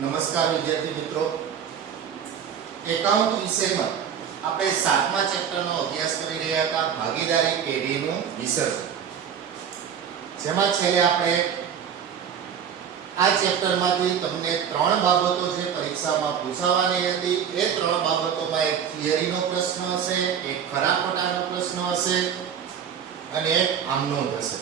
નમસ્કાર વિદ્યાર્થી મિત્રો, એકાઉન્ટ વિષયમાં આપણે 7મા ચેપ્ટરનો અભ્યાસ કરી રહ્યા હતા, ભાગીદારી પેઢીનું વિસર્જન. જેમાં છેલ્લે આપણે આ ચેપ્ટરમાંથી તમને 3 બાબતો જે પરીક્ષામાં પૂછાવાની હતી, એ 3 બાબતોમાં એક થિયરીનો પ્રશ્ન હશે, એક ખરા ખોટાનો પ્રશ્ન હશે અને એક આમનોંધ હશે.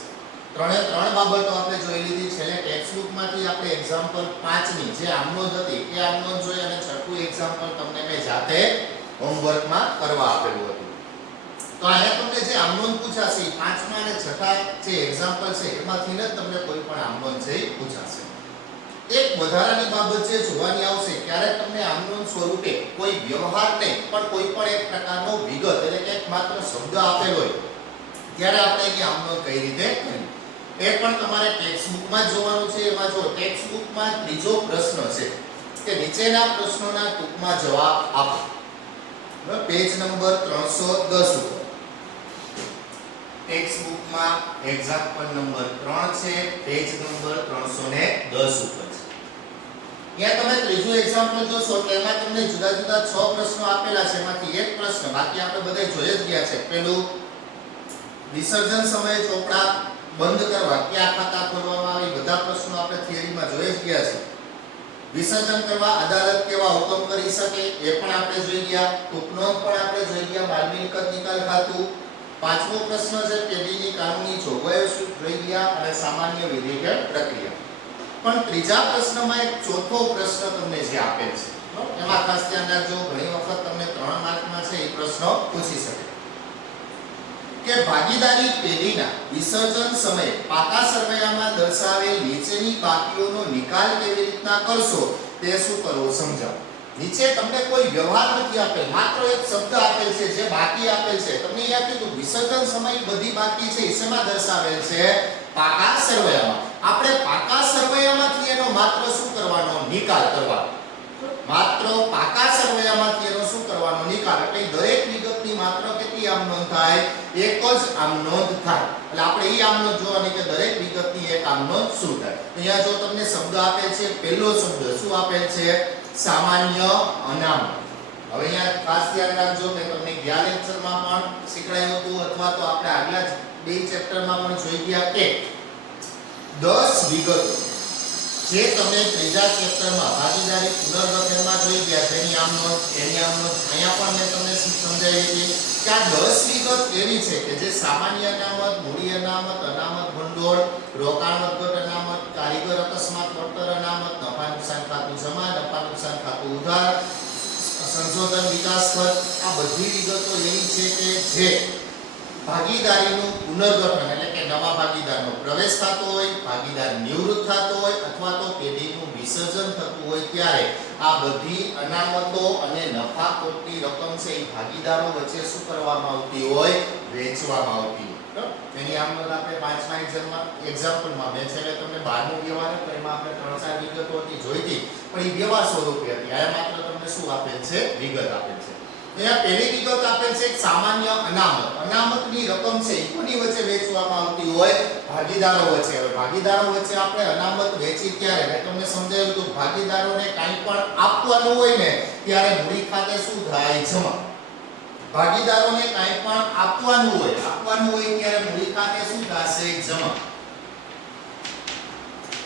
3 બાબતો આપણે જોઈ લીધી. છેલ્લે ટેક્સ્ટબુકમાંથી આપણે એક્ઝામ્પલ 5 ની જે આમનોંધ હતી એ આમનોંધ જોઈ અને છઠ્ઠું એક્ઝામ્પલ તમને મેં જાતે હોમવર્કમાં કરવા આપેલું હતું. તો અહીંયા તમને જે આમનોંધ પૂછાશે 5મા અને 6થા જે એક્ઝામ્પલ છે એમાંથી જ તમને કોઈ પણ આમનોંધ છે પૂછાશે. એક વધારાની બાબત જે જોવાની આવશે, ક્યારેક તમને આમનોંધ સ્વરૂપે કોઈ વ્યવહાર નહીં પણ કોઈ પણ એક પ્રકારનો વિગત એટલે કે માત્ર શબ્દ આપેલો હોય ત્યારે આપણે એની આમનોંધ કઈ રીતે કરવી એ પણ તમારે ટેક્સ્ટબુકમાં જોવાનું છે. એમાં જો ટેક્સ્ટબુકમાં ત્રીજો પ્રશ્ન છે કે નીચેના પ્રશ્નોના ટૂંકમાં જવાબ આપો. પેજ નંબર 310 ઉપર ટેક્સ્ટબુકમાં એક્ઝામ્પલ નંબર 3 છે, પેજ નંબર 310 ઉપર છે. ત્યાં તમે ત્રીજું એક્ઝામ્પલ જોશો તેમાં તમને જુદા જુદા 6 પ્રશ્નો આપેલા છે. એમાંથી એક પ્રશ્ન બાકી આપણે બધા જોઈ જ ગયા છે. પેલું વિસર્જન સમયે ચોપડા બંધ કરવા કયા ખાતા ખોલવામાં આવે, બધા પ્રશ્નો આપણે થિયરીમાં જોઈ જ ગયા છે. વિસર્જન કરવા અદાલત કેવા હુકમ કરી શકે એ પણ આપણે જોઈ ગયા. ટૂંકનોંધ પણ આપણે જોઈ ગયા. બાળ મિલકત નિકાલ ખાતું. 5મો પ્રશ્ન છે પેઢીની કાનૂની જોગવાઈઓ શું જોઈ ગયા અને સામાન્ય વિધિક પ્રક્રિયા. પણ ત્રીજા પ્રશ્નમાં એક ચોથો પ્રશ્ન તમને જે આપેલ છે એમાં ખાસ ધ્યાન રાખજો. ઘણી વખત તમને 3 માર્કમાં છે એ પ્રશ્ન પૂછી શકે કે ભાગીદારી પેઢીના વિસર્જન સમયે પાકા સરવૈયામાં દર્શાવેલ નીચેની બાકીઓનો નિકાલ કેવી રીતના કરશો તે શું કરવું સમજાવો. નીચે તમને કોઈ વ્યવહાર નથી આપેલ, માત્ર એક શબ્દ આપેલ છે જે બાકી આપેલ છે. તમને યાદ કીધું વિસર્જન સમયે બધી બાકી છે એ શેમાં દર્શાવેલ છે? પાકા સરવૈયામાં. આપણે પાકા સરવૈયામાંથી એનો માત્ર શું કરવાનો? નિકાલ કરવાનો. માત્ર પાકા સરવૈયામાંથી એનો શું કરવાનો? નિકાલ. એટલે દરેક વિગતની માત્ર કેટલી આમનોંધ થાય? એક જ આમનોંધ થાય. એટલે આપણે ઈ આમનોંધ જોવાની કે દરેક વિગતની એક આમનોંધ શું થાય. અહીંયા જો તમને શબ્દ આપેલ છે, પહેલો શબ્દ શું આપેલ છે? સામાન્ય અનામત. હવે અહીંયા ખાસ ધ્યાન રાખજો કે તમને ગયા લેક્ચરમાં પણ શીખવાડ્યું હતું અથવા તો આપણે આગલા બે ચેપ્ટરમાં પણ જોઈ ગયા કે 10 વિગતો જે તમે ત્રીજા ચેપ્ટરમાં ભાગીદારી પુનર્ગઠનમાં જોઈ ગયા છે એની આમનોંધ અહીંયા પણ મેં તમને સમજાવી હતી કે આ 10 વિગત એવી છે કે જે સામાન્ય અનામત, મૂડી અનામત, અનામત ભંડોળ, રોકાણ વધઘટ અનામત, કારીગર અકસ્માત વળતર અનામત, નફા નુકસાન ખાતું જમા, નફા નુકસાન ખાતું ઉધાર, સંશોધન વિકાસ ખર્ચ, આ બધી વિગતો એવી છે કે જે ભાગીદારીનું પુનર્ગઠન એટલે કે નવા ભાગીદારનો પ્રવેશ થતો હોય, ભાગીદાર નિવૃત્ત થતો હોય અથવા તો પેઢીનું વિસર્જન થતું હોય ત્યારે આ બધી અનામતો અને નફાખોટની રકમ છે એ ભાગીદારો વચ્ચે શું કરવામાં આવતી હોય? વહેંચવામાં આવતી હોય. એની આમનોંધ આપણે 5મા એક્ઝામ્પલમાં મેં છેલ્લે તમને 12મું વ્યવહાર હતો એમાં આપણે 3-4 વિગતો હતી જોઈ હતી, પણ એ વ્યવહાર સ્વરૂપે હતી. આ માત્ર તમને શું આપેલ છે? વિગત આપેલ છે. અહીંયા પહેલી વિગત આપેલ છે સામાન્ય અનામત. અનામતની રકમ છે એ કોની વચ્ચે વેચવામાં આવતી હોય? ભાગીદારો વચ્ચે. હવે ભાગીદારો વચ્ચે આપણે અનામત વેચી ત્યારે મેં તમને સમજાવ્યું હતું ભાગીદારોને કાંઈ પણ આપવાનું હોય ને ત્યારે મૂડી ખાતે શું થાય? જમા. ભાગીદારોને કાંઈ પણ આપવાનું હોય ત્યારે મૂડી ખાતે શું થશે? જમા.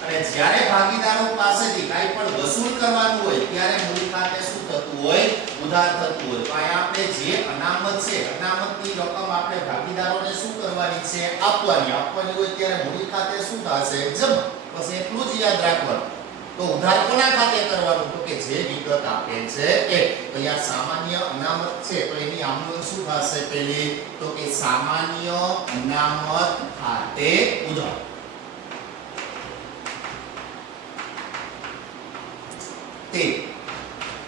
અને જ્યારે ભાગીદારો પાસેથી કાંઈ પણ વસૂલ કરવાનું હોય ત્યારે મૂડી ખાતે શું થતું હોય? ઉધાર થતું હોય. તો અહીંયા આપણે જે અનામત છે અનામતની રકમ આપણે ભાગીદારોને શું કરવાની છે? આપવાની હોય ત્યારે મૂડી ખાતે શું થશે? જમા. બસ એટલું જ યાદ રાખવાનું. તો ઉધાર કોના ખાતે કરવાનું? તો કે જે વિગત આપેલ છે એ. તો અહીંયા સામાન્ય અનામત છે તો એની આમનોંધ શું થશે? પેલી તો કે સામાન્ય અનામત ખાતે ઉધાર. તે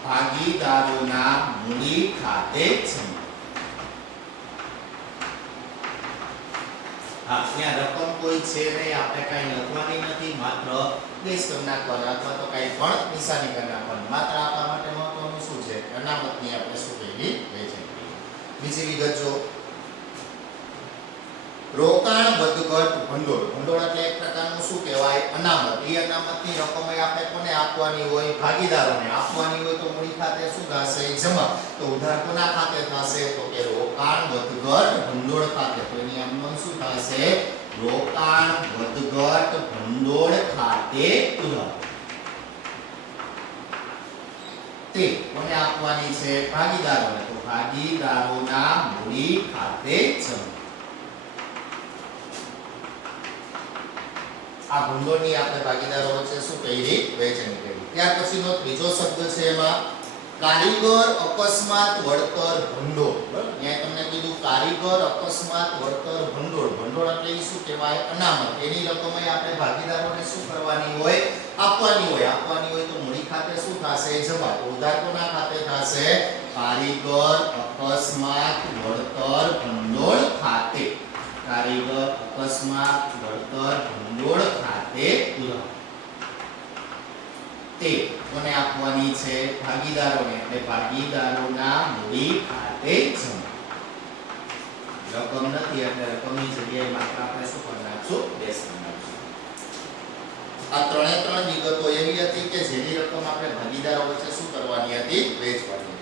ભાગીદારોના મૂડી ખાતે જમા. હા, ત્યાં રકમ કોઈ છે નહીં, આપણે કાંઈ લખવાની નથી, માત્ર દેશ કરી નાખવાના અથવા તો કાંઈ પણ નિશાની કરી નાખવાની. માત્ર આપણા માટે મહત્વનું શું છે? અનામતની આપણે શું કહેલી? વેચાણ. બીજી વિગત જો રોકાણ વધઘટ ભંડોળ. ભંડોળ એટલે એક પ્રકારનું શું કહેવાય? અનામત. એ અનામતની રકમ આપણે કોને આપવાની હોય? ભાગીદારોને આપવાની હોય. તો મૂડી ખાતે શું થશે? જમા. તો ઉધાર કોના ખાતે થશે? તો કે રોકાણ વધઘટ ભંડોળ ખાતે. તો એની આમનું શું થશે? રોકાણ વધઘટ ભંડોળ ખાતે ઉધાર. તે કોને આપવાની છે? ભાગીદારોને. તો ભાગીદારોના મૂડી ખાતે જમા. આ ભંડોળની આપણે ભાગીદારો વચ્ચે શું કરી? વહેંચણી કરી. ત્યાર પછીનો ત્રીજો શબ્દ છે એમાં કારીગર અકસ્માત વળતર ભંડોળ. બરાબર? ત્યાં તમને કીધું કારીગર અકસ્માત વળતર ભંડોળ. ભંડોળ એટલે શું કહેવાય? અનામત. એની રકમ આપણે ભાગીદારોને શું કરવાની હોય? આપવાની હોય. આપવાની હોય તો મૂડી ખાતે શું થશે? જમા. તો ઉધાર કોના ખાતે થશે? કારીગર અકસ્માત વળતર ભંડોળ ખાતે. કારીગર અકસ્માત વળતર ભંડોળ ખાતે ઉધાર. તે કોને આપવાની છે? ભાગીદારોને. એટલે ભાગીદારોના મૂડી ખાતે જમા. રકમ નથી એટલે રકમની જગ્યાએ માત્ર આપણે શું કરી નાખશું? બેસ કરી નાખશું. આ ત્રણે ત્રણ વિગતો એવી હતી કે જેની રકમ આપણે ભાગીદારો વચ્ચે શું કરવાની હતી? વહેંચવાની.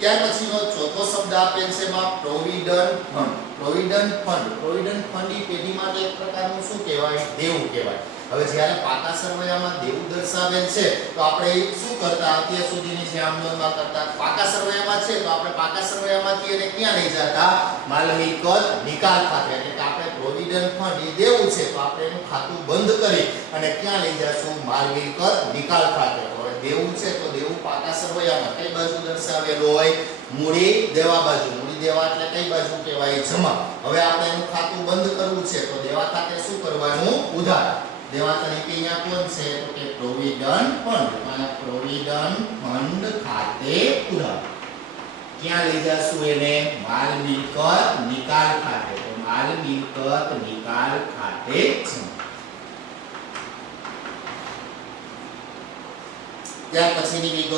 ત્યાર પછીનો ચોથો શબ્દ આપેલ છે એમાં provident fund. Provident fund. Provident fund ની પેઢી માટે એક પ્રકારનું શું કહેવાય? દેવું કહેવાય. હવે જ્યારે પાકા સરવૈયામાં દેવું દર્શાવેલ છે તો આપણે શું કરતા? અત્યાર સુધીની જે આમનોંધમાં કરતા પાકા સરવૈયામાં છે તો આપણે પાકા સરવૈયામાંથી એને ક્યાં લઈ જતા? માલ મિલકત નિકાલ ખાતે. એટલે કે આપણે પ્રોવિડન્ટ ફંડ એ દેવું છે તો આપણે એનું ખાતું બંધ કરી અને ક્યાં લઈ જશું? માલ મિલકત નિકાલ ખાતે. હવે દેવું છે તો દેવું પાકા સરવૈયામાં કઈ બાજુ દર્શાવેલું હોય? મૂડી દેવા બાજુ. મૂડી દેવા એટલે કઈ બાજુ કહેવાય? જમા. હવે આપણે એનું ખાતું બંધ કરવું છે તો દેવા ખાતે શું કરવાનું? ઉધાર. દેવા તરીકે અહીંયા કોણ છે? તો કે પ્રોવિડન્ટ ફંડ. અને પ્રોવિડન્ટ ફંડ ખાતે ઉધાર. ક્યાં લઈ જશું એને? માલ મિલકત નિકાલ ખાતે. તો માલ મિલકત નિકાલ ખાતે જમા. ત્યાર પછીની વિગત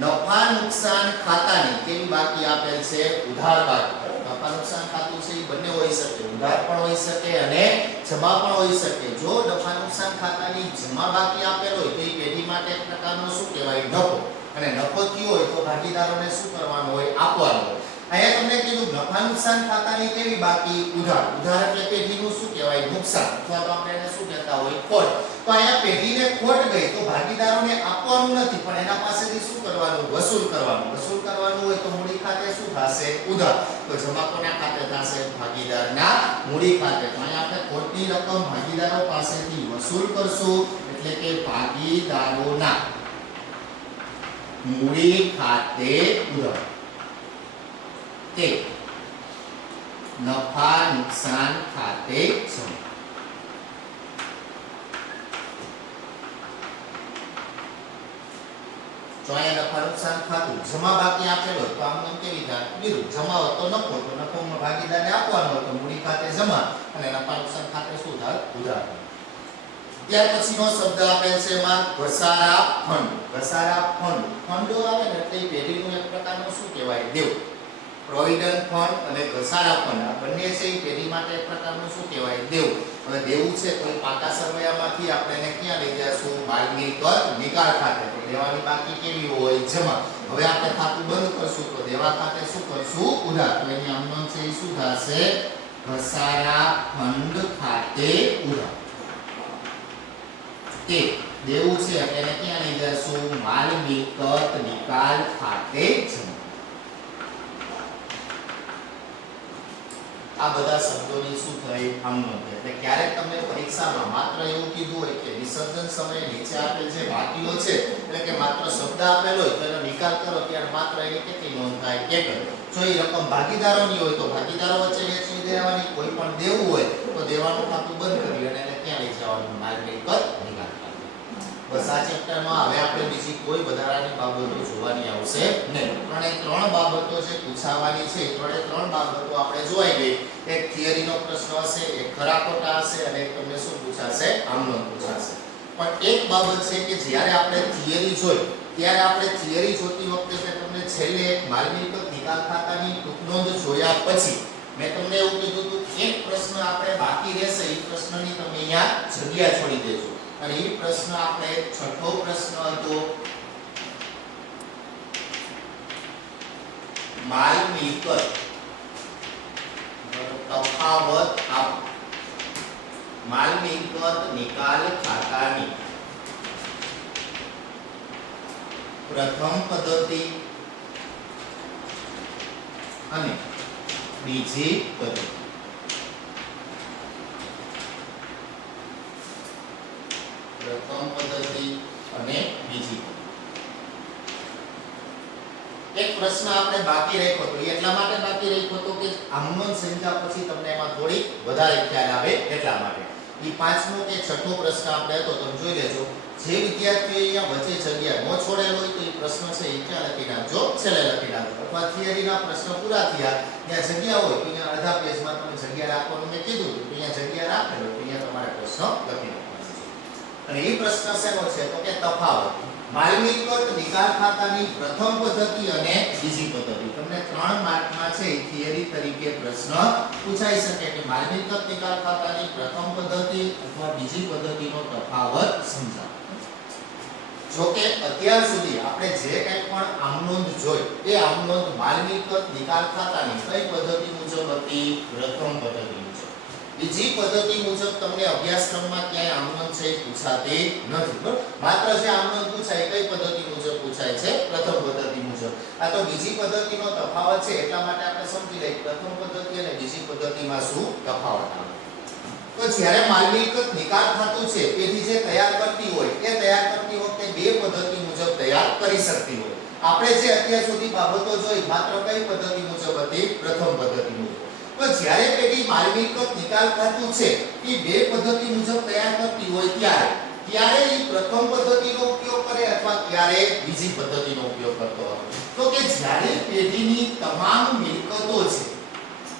નફા નુકસાન ખાતાની કેવી બાકી આપેલ છે? ઉધાર બાકી. નફા નુકસાન ખાતું છે એ બંને હોઈ શકે. ઉધાર પણ હોઈ શકે અને જમા પણ હોઈ શકે. જો નફા નુકસાન ખાતાની જમા બાકી આપેલ હોય તો એ પેઢી માટે એક પ્રકારનો શું કહેવાય? નફો. અને નફો થયો હોય તો ભાગીદારોને શું કરવાનું હોય? આપવાનું હોય. અહીંયા તમને કીધું નફા નુકસાન ખાતાની કેવી બાકી? ઉધાર. ઉધાર એટલે પેઢીનું શું કહેવાય? નુકસાન. અથવા તો આપણે એને શું કહેતા હોય? ખોટ. તો અહીંયા પેઢીને ખોટ ગઈ તો ભાગીદારોને આપવાનું નથી પણ એના પાસેથી શું કરવાનું? વસૂલ કરવાનું. વસૂલ કરવાનું હોય તો મૂડી ખાતે શું થશે? ઉધાર. તો જમા કોના ખાતે થશે? ભાગીદારના મૂડી ખાતે. તો અહીંયા આપણે ખોટની રકમ ભાગીદારો પાસેથી વસૂલ કરશું એટલે કે ભાગીદારોના મૂડી ખાતે ઉધાર. તે નફા નુકસાન ખાતે જમા. જો અહીંયા નફા નુકસાન ખાતું જમા બાકી આપેલો તો આમ કેવી થાય? વિરુદ્ધ. જમા હોય તો નફો. તો નફોમાં ભાગીદારને આપવાનો હોય તો મૂડી ખાતે જમા અને નફા નુકસાન ખાતે શું થાય? ઉધાર. ત્યાર પછીનો શબ્દ આપેલ છે એમાં ઘસારા ફંડ. ઘસારા ફંડ. ફંડો આવે ને એટલે પેઢીનું એક પ્રકારનું શું કહેવાય? દેવું. પ્રોવિડન્ટ ફંડ અને ઘસારા ફંડ આ બંને છે એ પેઢી માટે એક પ્રકારનું શું કહેવાય? દેવું. હવે દેવું છે તો પાકા સરવૈયામાંથી આપણે એને ક્યાં લઈ જશું? માલ મિલકત નિકાલ ખાતે. તો દેવાની બાકી કેવી હોય? જમા. હવે આપણે ખાતું બંધ કરશું તો દેવા ખાતે શું કરશું? ઉધાર. તો એની આમનો છે એ શું થશે? ઘસારા ફંડ ખાતે ઉધાર. તે દેવું છે એટલે એને ક્યાં લઈ જશું? માલ મિલકત નિકાલ ખાતે જમા. આ બધા શબ્દોની શું થઈ? આમનોંધ. એટલે ક્યારેક તમને પરીક્ષામાં માત્ર એવું કીધું હોય કે વિસર્જન સમયે નીચે આપેલ જે બાકીઓ છે એટલે કે માત્ર શબ્દ આપેલો હોય તો એનો નિકાલ કરો ત્યારે માત્ર એની કેટલી નોંધ થાય? એક. જો એ રકમ ભાગીદારોની હોય તો ભાગીદારો વચ્ચે વહેંચી દેવાની. કોઈ પણ દેવું હોય તો દેવાનું ખાતું બંધ કરી અને એને ક્યાં લઈ જવાનું? માલ મિલકત નિકાલ ખાતે. બસ આ ચેપ્ટરમાં હવે આપણે બીજી કોઈ વધારાની બાબતો જોવાની આવશે નહીં. ત્રણ બાબતો જે પૂછાવાની છે ત્રણ બાબતો આપણે જોઈ ગઈ. એક થિયરીનો પ્રશ્ન હશે, એક ખરા ખોટા હશે અને એક તમને શું પૂછાશે? આમનોંધ પૂછાશે. પણ એક બાબત છે કે જ્યારે આપણે થિયરી જોઈ ત્યારે આપણે થિયરી જોતી વખતે તમને છેલ્લે એક માલ મિલકત નિકાલ ખાતાની ટૂંક નોંધ જોયા પછી મેં તમને એવું કીધું હતું એક પ્રશ્ન આપણે બાકી રહેશે એ પ્રશ્નની તમે અહીંયા જગ્યા છોડી દેજો અને એ પ્રશ્ન આપણે છઠ્ઠો પ્રશ્ન હતો માલ મિલકત તફાવત આપો માલ મિલકત નિકાલ ખાતાની પ્રથમ પદ્ધતિ અને બીજી પદ્ધતિ પ્રથમ પદ્ધતિ અને બીજી એક પ્રશ્ન આપણે બાકી રાખ્યો હતો એટલા માટે બાકી રાખ્યો હતો કે આમનોન સંખ્યા પછી તમને એમાં થોડી વધારે ખ્યાલ આવે એટલા માટે ઈ પાંચમો કે છઠ્ઠો પ્રશ્ન આપણે હતો તમે જોઈ લેજો જે વિદ્યાર્થીઓ અહીંયા વચ્ચે જગ્યા ન છોડેલો હોય તો એ પ્રશ્ન છે એ ક્યાં લખી નાખજો છેલ્લે લખી નાખજો અથવા થિયરીના પ્રશ્ન પૂરા થયા ત્યાં જગ્યા હોય તો અહીંયા અડધા પેજમાં તમે જગ્યા રાખવાનું મેં કીધું તો અહીંયા જગ્યા રાખેલો તો અહીંયા તમારે પ્રશ્ન લખી નાખવાનો છે અને એ પ્રશ્ન શેનો છે તો કે તફાવત માલ મિલકત નિકાલ ખાતાની પ્રથમ પદ્ધતિ અને બીજી પદ્ધતિ તમને 3 માર્કમાં છે થિયરી તરીકે પ્રશ્ન પૂછાઈ શકે કે માલ મિલકત નિકાલ ખાતાની પ્રથમ પદ્ધતિ અથવા બીજી પદ્ધતિનો તફાવત સમજાવો જો કે અત્યાર સુધી આપણે જે કંઈ પણ આમનોંધ જોઈ એ આમનોંધ માલ મિલકત નિકાલ ખાતાની કઈ પદ્ધતિ મુજબ હતી પ્રથમ પદ્ધતિ મુજબ બીજી પદ્ધતિ મુજબ તમને અભ્યાસક્રમમાં ક્યાંય આમનોંધ છે પૂછાતી નથી બરાબર માત્ર જે આમનોંધ પૂછાય કઈ પદ્ધતિ મુજબ પૂછાય છે પ્રથમ પદ્ધતિ મુજબ આ તો બીજી પદ્ધતિનો તફાવત છે એટલા માટે આપણે સમજી લઈએ પ્રથમ પદ્ધતિ અને બીજી પદ્ધતિમાં શું તફાવત આવે તો જ્યારે માલ મિલકત નિકાલ ખાતું છે પેઢી જે તૈયાર કરતી હોય એ તૈયાર કરતી વખતે બે પદ્ધતિ મુજબ તૈયાર કરી શકતી હોય આપણે જે અત્યાર સુધી બાબતો જોઈ માત્ર કઈ પદ્ધતિ મુજબ હતી પ્રથમ પદ્ધતિ મુજબ તો જ્યારે પેઢી માલ મિલકત નિકાલ ખાતું છે એ બે પદ્ધતિ મુજબ તૈયાર કરતી હોય ત્યારે એ પ્રથમ પદ્ધતિનો ઉપયોગ કરે અથવા ત્યારે બીજી પદ્ધતિનો ઉપયોગ કરતો હોય તો કે જ્યારે પેઢીની તમામ મિલકતો છે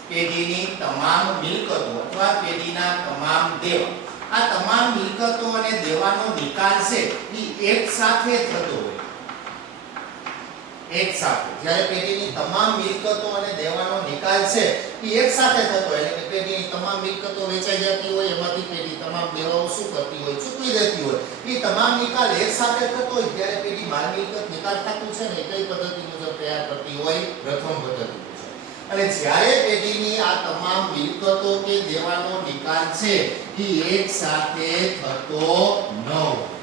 પેઢીની તમામ મિલકતો અથવા પેઢીના તમામ દેવા આ તમામ મિલકતો અને દેવાનો નિકાલ છે એ એક સાથે થતો હોય એક સાથે જ્યારે પેઢીની તમામ મિલકતો અને દેવાનો નિકાલ છે એ એક સાથે થતો હોય એટલે કે પેઢીની તમામ મિલકતો વેચાઈ જતી હોય એમાંથી પેઢી તમામ દેવાઓ શું કરતી હોય ચૂકવી દેતી હોય એ તમામ નિકાલ એક સાથે થતો હોય ત્યારે પેઢી માલ મિલકત નિકાલ ખાતું છે ને કઈ પદ્ધતિ મુજબ તૈયાર કરતી હોય પ્રથમ પદ્ધતિ અને જ્યારે પેઢીની આ તમામ મિલકતો કે દેવાનો નિકાલ છે એ એક સાથે થતો ન હોય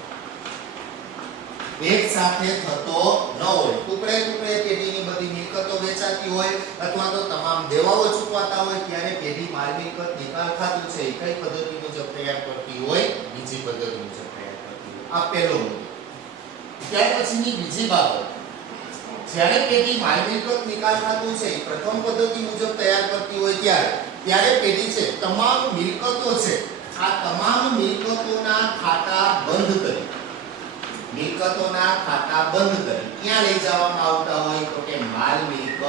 એક સાથે થતો ન હોય ટુકડે ટુકડે પેઢીની બધી મિલકતો વેચાતી હોય અથવા તો તમામ દેવાઓ ચૂકવાતા હોય ત્યારે પેઢી માલ મિલકત નિકાલ ખાતું છે એ કઈ પદ્ધતિ મુજબ તૈયાર કરતી હોય બીજી પદ્ધતિ મુજબ તૈયાર કરતી હોય આ પહેલો મુદ્દો ત્યાર પછીની બીજી બાબત જ્યારે પેઢી માલ મિલકત નિકાલ ખાતું છે પ્રથમ પદ્ધતિ મુજબ તૈયાર કરતી હોય ત્યારે પેઢી છે તમામ મિલકતો છે આ તમામ મિલકતોના ખાતા બંધ કરી ક્યાં લઈ જવામાં આવતા હોય તો કે માલ મિલકત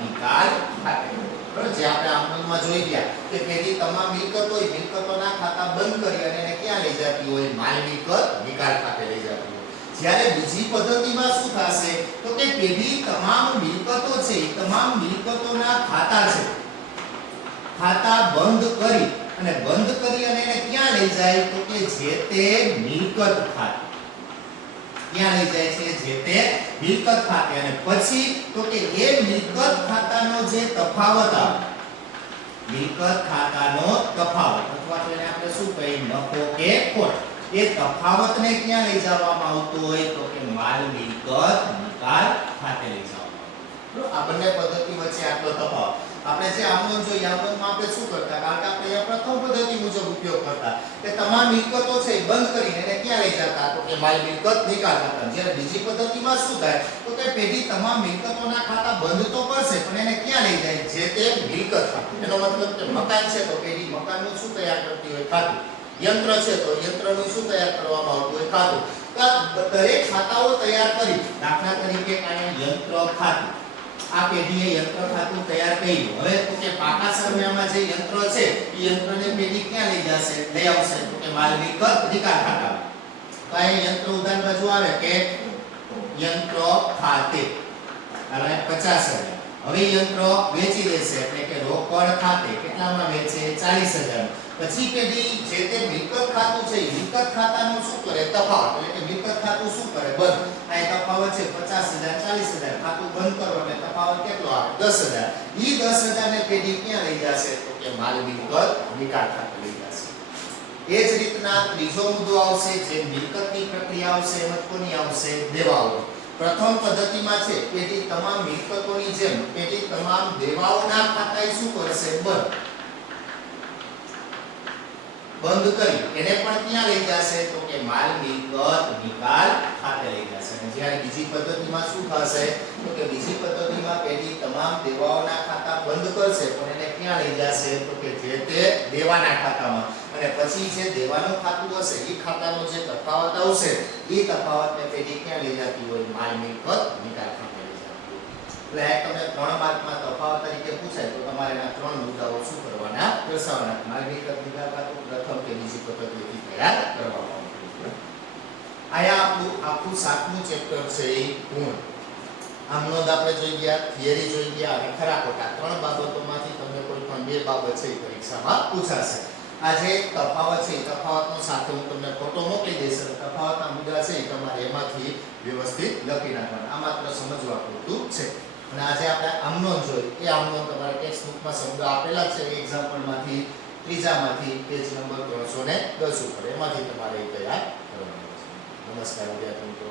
નિકાલ ખાતે બરાબર જે આપણે આમનોંધમાં જોઈ ગયા કે પેઢી તમામ મિલકતોના ખાતા બંધ કરી અને એને ક્યાં લઈ જતી હોય માલ મિલકત નિકાલ ખાતે લઈ જતી હોય જ્યારે બીજી પદ્ધતિમાં શું થશે તો કે પેઢી તમામ મિલકતો છે તમામ મિલકતોના ખાતા બંધ કરી અને એને ક્યાં લઈ જાય તો કે જે તે મિલકત ખાતે ક્યાં લઈ જાય છે જે તે મિલકત ખાતે અને પછી તો કે એ મિલકત ખાતાનો જે તફાવત આવે મિલકત ખાતાનો તફાવત અથવા તો એને આપણે શું કહીએ નફો કે ખોટ એ તફાવતને ક્યાં લઈ જવામાં આવતો હોય તો કે માલ મિલકત નિકાલ ખાતે લઈ જવામાં આવતો આ બંને પદ્ધતિ વચ્ચે આટલો તફાવત આપણે જે આમનોંધ જોઈએ આમનોંધમાં આપણે શું કરતા કારણ કે આપણે પ્રથમ પદ્ધતિ મુજબ ઉપયોગ કરતા કે તમામ મિલકતો છે બંધ કરીને એને ક્યાં લઈ જતા તો કે માલ મિલકત નિકાલ ખાતા જ્યારે બીજી પદ્ધતિમાં શું થાય તો કે પેઢી તમામ મિલકતોના ખાતા બંધ તો કરશે પણ એને ક્યાં લઈ જાય જે તે મિલકત ખાતું એનો મતલબ કે મકાન છે તો પેઢી મકાનનું શું તૈયાર કરતી હોય ખાતું યંત્ર છે તો યંત્રનું શું તૈયાર કરવામાં આવતું હોય ખાતું દરેક ખાતાઓ તૈયાર કરી દાખલા તરીકે કાંઈ યંત્ર ખાતું આ પેઢીએ યંત્ર ખાતું તૈયાર કર્યું હવે તો કે પાકા સરનામાં જે યંત્ર છે એ યંત્રને પેઢી ક્યાં લઈ જશે લઈ આવશે તો કે માલ મિલકત નિકાલ ખાતા તો આ યંત્ર ઉદાહરણ બાજુ આવે કે યંત્ર ખાતે હવે 50,000 હવે યંત્ર વેચી દેશે એટલે કે રોકડ ખાતે કેટલામાં વેચે 40000 પછી પેઢી જે તે મિલકત ખાતું છે મિલકત ખાતાનું શું કરે તફાવત એટલે કે મિલકત ખાતું શું કરે બંધ આ તફાવત છે 50000 40000 ખાતું બંધ કરો એટલે તફાવત કેટલો આવે 10000 ઈ 10000 ને પેઢી ક્યાં લઈ જશે તો કે માલ મિલકત નિકાલ ખાતે લઈ જશે એ જ રીતના ત્રીજો મુદ્દો આવશે જે મિલકતની પ્રક્રિયા આવશે એમ કોની આવશે દેવાઓ પ્રથમ પદ્ધતિમાં છે પેઢી તમામ મિલકતોની જેમ પેઢી તમામ દેવાઓના ખાતાએ શું કરશે બંધ કરી એને પણ ક્યાં લઈ જશે તો કે માલ મિલકત નિકાલ ખાતે લઈ જશે અને જ્યારે બીજી પદ્ધતિમાં શું થશે તો કે બીજી પદ્ધતિમાં પેઢી તમામ દેવાઓના ખાતા બંધ કરશે પણ એને ક્યાં લઈ જશે તો કે જે તે દેવાના ખાતામાં અને પછી જે દેવાનું ખાતું હશે એ ખાતાનો જે તફાવત આવશે એ તફાવતને પેઢી ક્યાં લઈ જતી હોય માલ મિલકત નિકાલ ખાતે લઈ જતી હોય એટલે તમે 3 માર્કમાં તફાવત તરીકે પૂછાય તો તમારે આ 3 મુદ્દાઓ શું કરવાના દર્શાવવાના માલ મિલકત નિકાલ ખાતું પ્રથમ કે બીજી પદ્ધતિથી તૈયાર કરવામાં આવશે આયા આપણું આખું 7મું ચેપ્ટર છે એ પૂર્ણ આમ નોંધ આપણે જોઈ ગયા થિયરી જોઈ ગયા અને ખરા ખોટા 3 બાબતોમાંથી તમને કોઈ પણ 2 બાબત છે એ પરીક્ષામાં પૂછાશે આ જે તફાવત છે તફાવતનો સાથે હું તમને ફોટો મોકલી દઈશ અને તફાવતના મુદ્દા છે તમારે એમાંથી વ્યવસ્થિત લખી નાખવાના આ માત્ર સમજવા પૂરતું છે અને આજે આપણે આમનો જોઈ એ આમનો તમારે ટેક્સ્ટ બુકમાં શબ્દ આપેલા છે એક્ઝામ્પલમાંથી ત્રીજામાંથી પેજ નંબર 310 ઉપર એમાંથી તમારે તૈયાર કરવાનું છે નમસ્કાર વિદ્યાર્થી મિત્રો